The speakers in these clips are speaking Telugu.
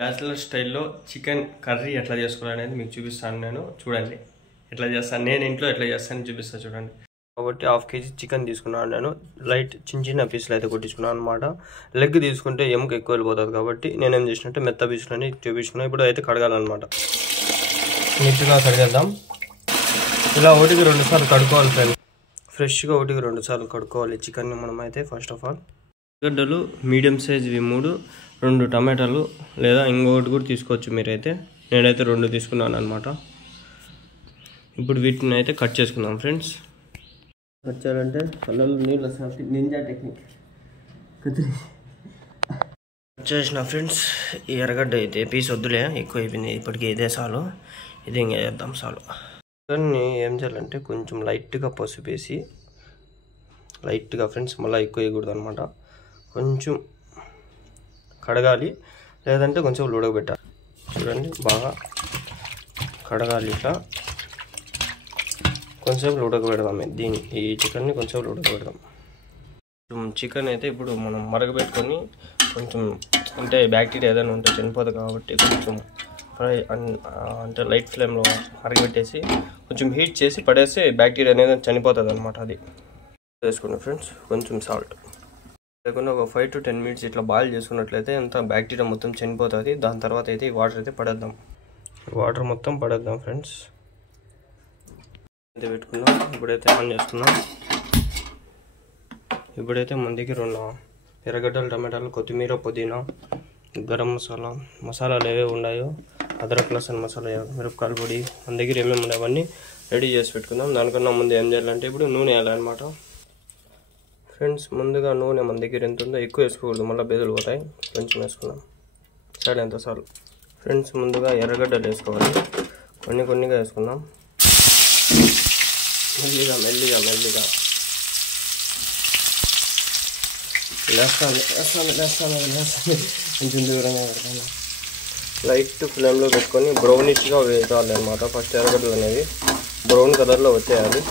బ్యాచిలర్ స్టైల్లో చికెన్ కర్రీ ఎట్లా చేసుకోవాలనేది మీకు చూపిస్తాను. నేను చూడండి ఎట్లా చేస్తాను, నేను ఇంట్లో ఎట్లా చేస్తాను చూపిస్తాను చూడండి. కాబట్టి 1/2 kg చికెన్ తీసుకున్నాను. నేను లైట్ చిన్న చిన్న పీసులు అయితే కొట్టించుకున్నాను అనమాట. లెగ్ తీసుకుంటే ఎముక ఎక్కువ వెళ్ళిపోతుంది కాబట్టి నేనేం చేసినట్టే మెత్త పీసులని చూపించుకున్నాను. ఇప్పుడు అయితే కడగాలన్నమాట. నీట్గా కడిగేద్దాం. ఇలా 1కి 2 సార్లు కడుక్కోవాలి ఫ్రెండ్స్. ఫ్రెష్గా 1కి 2 సార్లు కడుక్కోవాలి చికెన్ని మనం అయితే. ఫస్ట్ ఆఫ్ ఆల్ గడ్డలు మీడియం సైజ్వి 3, 2 టమాటాలు లేదా ఇంకొకటి కూడా తీసుకోవచ్చు మీరైతే. నేనైతే 2 తీసుకున్నాను అనమాట. ఇప్పుడు వీటిని అయితే కట్ చేసుకుందాం ఫ్రెండ్స్. కట్ చేయాలంటే కళ్ళలో నీళ్ళు వస్తాయి, నింజా టెక్నిక్. కట్ చేసిన ఫ్రెండ్స్. ఈ ఎర్రగడ్డ అయితే పీస్ వద్దులే, ఎక్కువ అయిపోయింది ఇప్పటికీ. ఇదే చాలు, ఇది ఇంకా చేద్దాం చాలు. చికెన్ని ఏం చేయాలంటే కొంచెం లైట్గా పసుపు వేసి, లైట్గా ఫ్రెండ్స్, మళ్ళీ ఎక్కువ వేయకూడదు అనమాట. కొంచెం కడగాలి, లేదంటే కొంచెం ఉడకబెట్టాలి. చూడండి బాగా కడగాలి. ఇట్లా కొంచెం ఉడకబెడదాం ఈ చికెన్ని కొంచెం ఉడకబెడదాం. చికెన్ అయితే ఇప్పుడు మనం మరగబెట్టుకొని కొంచెం, అంటే బ్యాక్టీరియా ఏదైనా ఉంటే చనిపోతుంది కాబట్టి కొంచెం ఫ్రై అంటే లైట్ ఫ్లేమ్లో మరగబెట్టేసి కొంచెం హీట్ చేసి పడేసి బ్యాక్టీరియా అనేది చనిపోతుంది అనమాట. అది వేసుకున్నాం ఫ్రెండ్స్. కొంచెం సాల్ట్ లేకుండా ఒక 5 to 10 minutes ఇట్లా బాయిల్ చేసుకున్నట్లయితే అంత బ్యాక్టీరియా మొత్తం చనిపోతుంది. దాని తర్వాత అయితే ఈ వాటర్ అయితే పడేద్దాం. వాటర్ మొత్తం పడేద్దాం ఫ్రెండ్స్. అయితే పెట్టుకుందాం. ఇప్పుడైతే ఆన్ చేసుకుందాం. ఇప్పుడైతే మన దగ్గర ఉన్న ఎర్రగడ్డలు, టమాటాలు, కొత్తిమీర, పుదీనా, గరం మసాలాలు ఏవేవి ఉన్నాయో, అదరక్ లసన్ మసాలా, మిరపకాయల పొడి, మన దగ్గర ఏమేమి ఉన్నాయో అవన్నీ రెడీ చేసి పెట్టుకుందాం. దానికన్నా ముందు ఏం చేయాలంటే ఇప్పుడు నూనె వేయాలన్నమాట ఫ్రెండ్స్. ముందుగా నూనె మన దగ్గర ఎంత ఉందో ఎక్కువ వేసుకోకూడదు, మళ్ళీ బెదులు పోతాయి. కొంచెం వేసుకుందాం, సరే ఎంత సార్లు ఫ్రెండ్స్. ముందుగా ఎర్రగడ్డలు వేసుకోవాలి, కొన్నిగా వేసుకుందాం. మెల్లిగా మెల్లిగా మెల్లిగా కొంచెం దూరంగా పెడతాను. లైట్ ఫ్లేమ్లో పెట్టుకొని బ్రౌనిష్గా వేయాలి అనమాట. ఫస్ట్ ఎర్రగడ్డలు అనేవి బ్రౌన్ కలర్లో వచ్చేయాలి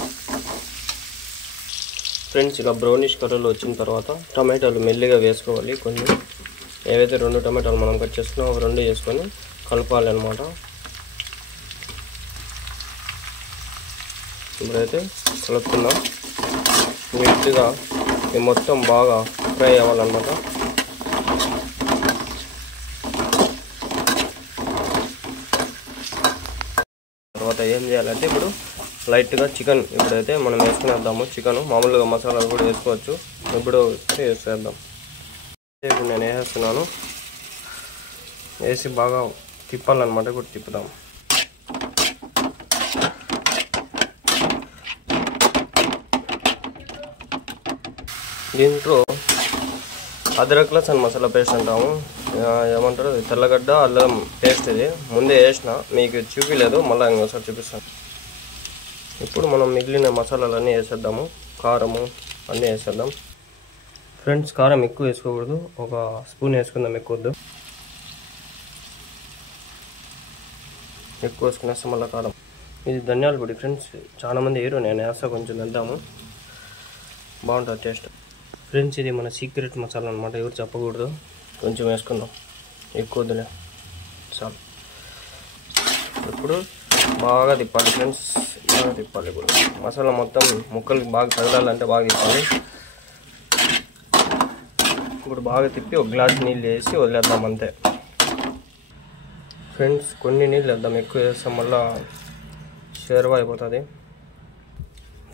ఫ్రెండ్స్. ఇలా బ్రౌనిష్ కలర్లో వచ్చిన తర్వాత టమాటాలు మెల్లిగా వేసుకోవాలి. కొన్ని ఏవైతే 2 టమాటాలు మనం కట్ చేసుకున్నాం అవి 2 వేసుకొని కలపాలి అనమాట. ఇప్పుడైతే కలుపుకుందాం. నీట్గా ఇది మొత్తం బాగా ఫ్రై అవ్వాలన్నమాట. తర్వాత ఏం చేయాలంటే ఇప్పుడు లైట్గా చికెన్ ఇప్పుడైతే మనం వేసుకునేద్దాము. చికెన్ మామూలుగా మసాలాలు కూడా వేసుకోవచ్చు. ఇప్పుడు వేసేద్దాం. ఇప్పుడు నేను వేసేస్తున్నాను. వేసి బాగా తిప్పాలన్నమాట. ఇప్పుడు తిప్పుదాం. దీంట్లో అదరక్ లసన్ మసాలా పేస్ట్ అంటాము, ఏమంటారు, తెల్లగడ్డ అల్లం పేస్ట్. ఇది ముందే వేసిన, మీకు చూపించలేదు, మళ్ళీ ఇంకోసారి చూపిస్తాను. ఇప్పుడు మనం మిగిలిన మసాలాలన్నీ వేసేద్దాము. కారము అన్నీ వేసేద్దాం ఫ్రెండ్స్. కారం ఎక్కువ వేసుకోకూడదు, 1 స్పూన్ వేసుకుందాం. ఎక్కువ వేసుకునేస్తాం మళ్ళీ కారం. ఇది ధనియాల పొడి ఫ్రెండ్స్, చాలామంది వేయరు, నేను వేస్తా. కొంచెం వేద్దాము, బాగుంటుంది టేస్ట్ ఫ్రెండ్స్. ఇది మన సీక్రెట్ మసాలా అనమాట, ఎవరు చెప్పకూడదు. కొంచెం వేసుకుందాం, ఎక్కువ వద్దులే, చాలు. ఇప్పుడు బాగా తిప్పాలి ఫ్రెండ్స్, బాగా తిప్పాలి. ఇప్పుడు మసాలా మొత్తం ముక్కలకి బాగా తగలాలంటే బాగా తిప్పాలి. ఇప్పుడు బాగా తిప్పి 1 గ్లాస్ నీళ్ళు వేసి వదిలేద్దాం అంతే ఫ్రెండ్స్. కొన్ని నీళ్ళు వేద్దాం, ఎక్కువ వేస్తాం మళ్ళీ షేర్వా అయిపోతుంది.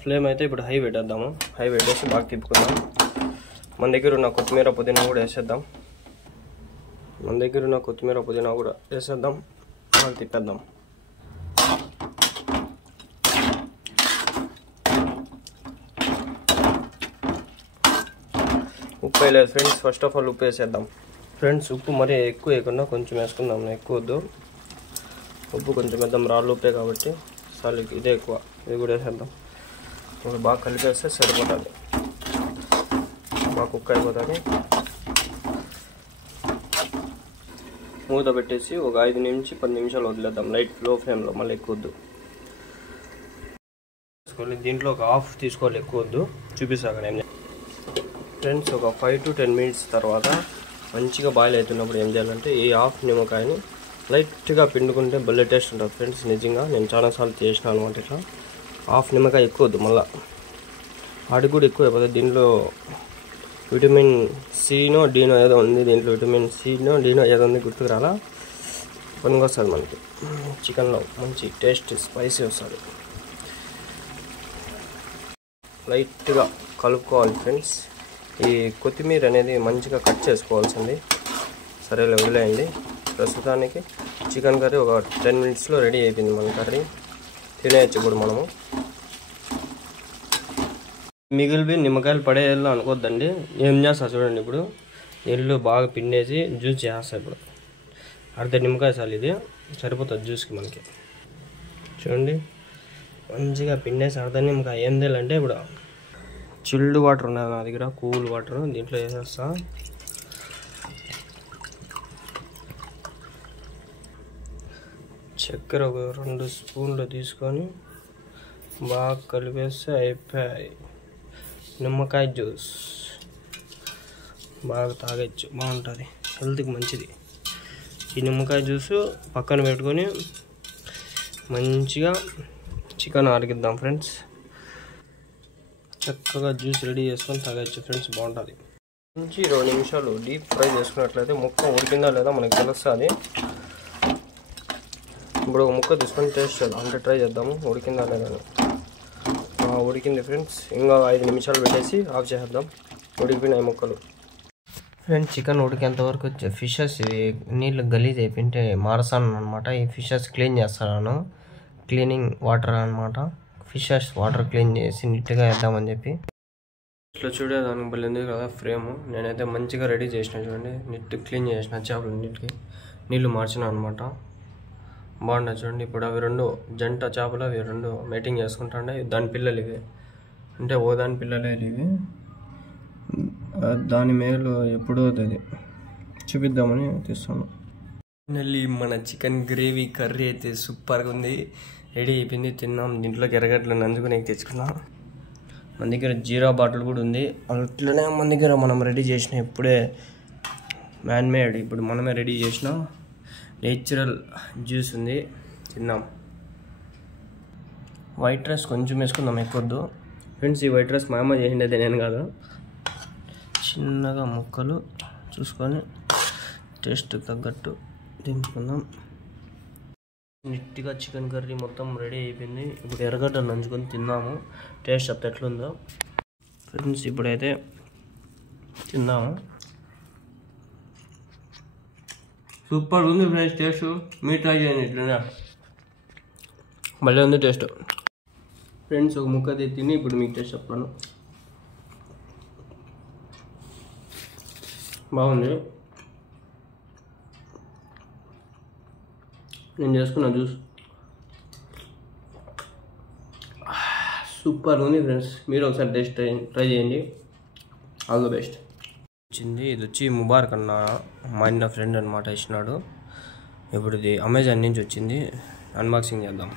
ఫ్లేమ్ అయితే ఇప్పుడు హై పెట్టేద్దాము. హై పెట్టేసి బాగా తిప్పుకుందాం. మన దగ్గర ఉన్న కొత్తిమీర, పుదీనా కూడా వేసేద్దాం. బాగా తిప్పేద్దాం. ఉప్పు వేయలేదు ఫ్రెండ్స్. ఫస్ట్ ఆఫ్ ఆల్ ఉప్పు వేసేద్దాం ఫ్రెండ్స్. ఉప్పు మరీ ఎక్కువ వేయకుండా కొంచెం వేసుకుందాం, ఎక్కువ వద్దు. ఉప్పు కొంచెం వేద్దాం, రాళ్ళు ఉప్పే కాబట్టి చాలు. ఇదే ఎక్కువ, ఇది కూడా వేసేద్దాం. ఇప్పుడు బాగా కలిపేస్తే సరిపోతుంది, బాగా కుక్ అయిపోతుంది. మూత పెట్టేసి ఒక 5 నుంచి 10 నిమిషాలు వదిలేద్దాం, లైట్ లో ఫ్లేమ్లో, మళ్ళీ ఎక్కువ వద్దు. దీంట్లో ఒక 1/2 తీసుకోవాలి, ఎక్కువ వద్దు. చూపిస్తాను ఫ్రెండ్స్. ఒక 5 to 10 minutes తర్వాత మంచిగా బాయిల్ అవుతున్నప్పుడు ఏం చేయాలంటే ఈ హాఫ్ నిమ్మకాయని లైట్గా పిండుకుంటే భలే టేస్ట్ ఉంటుంది ఫ్రెండ్స్. నిజంగా నేను చాలాసార్లు చేసినాను అనమాట. ఇట్లా హాఫ్ నిమ్మకాయ ఎక్కువ వద్దు, మళ్ళీ వాటికి కూడా ఎక్కువ అయిపోతుంది. దీంట్లో విటమిన్ సినో డీనో ఏదో ఉంది, దీంట్లో విటమిన్ సినో డీనో ఏదో ఉంది, గుర్తుకు రాలా, పనికి వస్తుంది మనకి. చికెన్లో మంచి టేస్ట్ స్పైసీ వస్తుంది. లైట్గా కలుపుకోవాలి ఫ్రెండ్స్. ఈ కొత్తిమీర అనేది మంచిగా కట్ చేసుకోవాల్సింది. సరేలే వదిలేయండి. ప్రస్తుతానికి చికెన్ కర్రీ ఒక 10 minutesలో రెడీ అయిపోయింది. మన కర్రీ తినేయచ్చు ఇప్పుడు మనము. మిగిలిపోయి నిమ్మకాయలు పడేయాలో అనుకోద్దండి. ఏం చేస్తా చూడండి, ఇప్పుడు నీళ్ళు బాగా పిండేసి జ్యూస్ చేస్తా. ఇప్పుడు అర్ధ నిమ్మకాయ చాలు, ఇది సరిపోతుంది జ్యూస్కి మనకి. చూడండి మంచిగా పిండేసి అర్ధ నిమ్మకాయ. ఏం చేయాలంటే ఇప్పుడు చిల్డ్ వాటర్ ఉన్నది నా దగ్గర, కూల్ వాటర్, దీంట్లో వేసేస్తా. చక్కెర ఒక 2 స్పూన్లు తీసుకొని బాగా కలిపేస్తే అయిపోయాయి నిమ్మకాయ జ్యూస్. బాగా తాగొచ్చు, బాగుంటుంది, హెల్త్కి మంచిది. ఈ నిమ్మకాయ జ్యూస్ పక్కన పెట్టుకొని మంచిగా చికెన్ ఆరగిద్దాం ఫ్రెండ్స్. చక్కగా జ్యూస్ రెడీ చేసుకొని తాగొచ్చు ఫ్రెండ్స్, బాగుంటుంది. మంచి 2 నిమిషాలు డీప్ ఫ్రై చేసుకున్నట్లయితే ముక్క ఉడికిందా లేదా మనకి తెలుస్తుంది. ఇప్పుడు ఒక ముక్క తీసుకొని టేస్ట్ చేద్దాం, అంటే ట్రై చేద్దాము ఉడికిందా లేదా. ఉడికింది ఫ్రెండ్స్. ఇంకా 5 నిమిషాలు పెట్టేసి ఆఫ్ చేద్దాం. ఉడికిపోయినాయి ముక్కలు ఫ్రెండ్స్. చికెన్ ఉడికేంత వరకు ఫిషెస్ నీళ్ళు గలీజ్ అయిపోయింటే మారసాను అనమాట. ఈ ఫిషెస్ క్లీన్ చేస్తాను, క్లీనింగ్ వాటర్ అనమాట. ఫిషెస్ వాటర్ క్లీన్ చేసి నీట్గా వేద్దామని చెప్పి. ఇట్లా చూడేదానికి భలే ఉంది కదా ఫ్రేమ్. నేనైతే మంచిగా రెడీ చేసిన చూడండి, నీట్ క్లీన్ చేసిన చేపలు, నీట్కి నీళ్ళు మార్చిన అనమాట. బాగున్నాయి చూడండి. ఇప్పుడు అవి 2 జంట చేపలు, అవి 2 మేటింగ్ చేసుకుంటాండే. దాని పిల్లలు ఇవి, అంటే ఓ దాని పిల్లలే ఇవి. దాని మేలు ఎప్పుడో అవుతుంది, చూపిద్దామని తీస్తాను. ఫైనల్లీ మన చికెన్ గ్రేవీ కర్రీ అయితే సూపర్గా ఉంది, రెడీ అయిపోయింది. తిన్నాం. దీంట్లోకి ఎర్రగడ్డలు నంచుకుని తెచ్చుకున్నాం. మన దగ్గర జీరా బాటిల్ కూడా ఉంది. అట్లనే మన దగ్గర మనం రెడీ చేసిన, ఇప్పుడే మ్యాన్ మేడ్, ఇప్పుడు మనమే రెడీ చేసిన నేచురల్ జ్యూస్ ఉంది, తిన్నాం. వైట్ రైస్ కొంచెం వేసుకుందాం, ఎక్కువద్దు ఫ్రెండ్స్. ఈ వైట్ రైస్ మా అమ్మ చేసిండేది, నేను కాదు. చిన్నగా ముక్కలు చూసుకొని టేస్ట్ తగ్గట్టు దింపుకుందాం. నీట్గా చికెన్ కర్రీ మొత్తం రెడీ అయిపోయింది. ఇప్పుడు ఎర్రగడ్డలు నంచుకొని తిన్నాము. టేస్ట్ అంత ఎట్లుందో ఫ్రెండ్స్ ఇప్పుడైతే తిన్నాము. సూపర్ ఉంది ఫ్రెండ్స్ టేస్ట్. మీరు ట్రై చేయండి, ఇట్లా భలే ఉంది టేస్ట్ ఫ్రెండ్స్. ఒక ముక్క తిని ఇప్పుడు మీకు టేస్ట్ చెప్తాను. బాగుంది. నేను చేసుకున్న జ్యూస్ సూపర్ ఉంది ఫ్రెండ్స్. మీరు ఒకసారి టేస్ట్ ట్రై చేయండి. All the best. వచ్చింది ఇది వచ్చి ముబారక్ అన్న, మా అన్న ఫ్రెండ్ అనమాట, ఇచ్చినాడు. ఇప్పుడు ఇది అమెజాన్ నుంచి వచ్చింది, అన్బాక్సింగ్ చేద్దాం.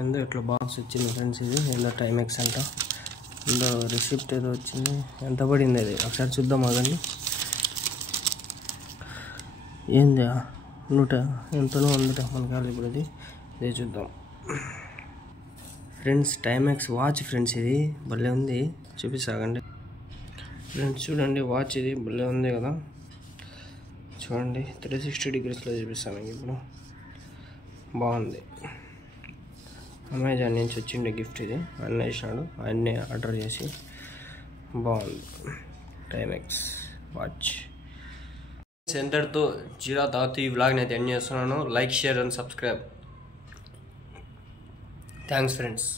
ఏందో ఇట్లా బాక్స్ వచ్చింది ఫ్రెండ్స్. ఇది ఏందో టైమెక్స్ అంట, ఏందో రిసిప్ట్ ఏదో వచ్చింది. ఎంత పడింది అది ఒకసారి చూద్దాం ఆగండి. ఏంది 100 ఎంతనో ఉందట మనకి. ఇప్పుడు ఇది ఇదే చూద్దాం ఫ్రెండ్స్. టైమెక్స్ వాచ్ ఫ్రెండ్స్, ఇది భలే ఉంది, చూపిస్తాగండి ఫ్రెండ్స్. చూడండి వాచ్ ఇది భలే ఉంది కదా, చూడండి 360 degreesలో చూపిస్తాను మీకు ఇప్పుడు. బాగుంది. అమెజాన్ నుంచి వచ్చిండే గిఫ్ట్ ఇది, అన్న ఇచ్చినాడు, అన్నీ ఆర్డర్ చేసి. బాగుంది టైమెక్స్ వాచ్. సెంటర్తో జీరా తాగుతూ ఈ వ్లాగ్ని అయితే ఎండ్ చేస్తున్నాను. Like, share and subscribe. Thanks friends.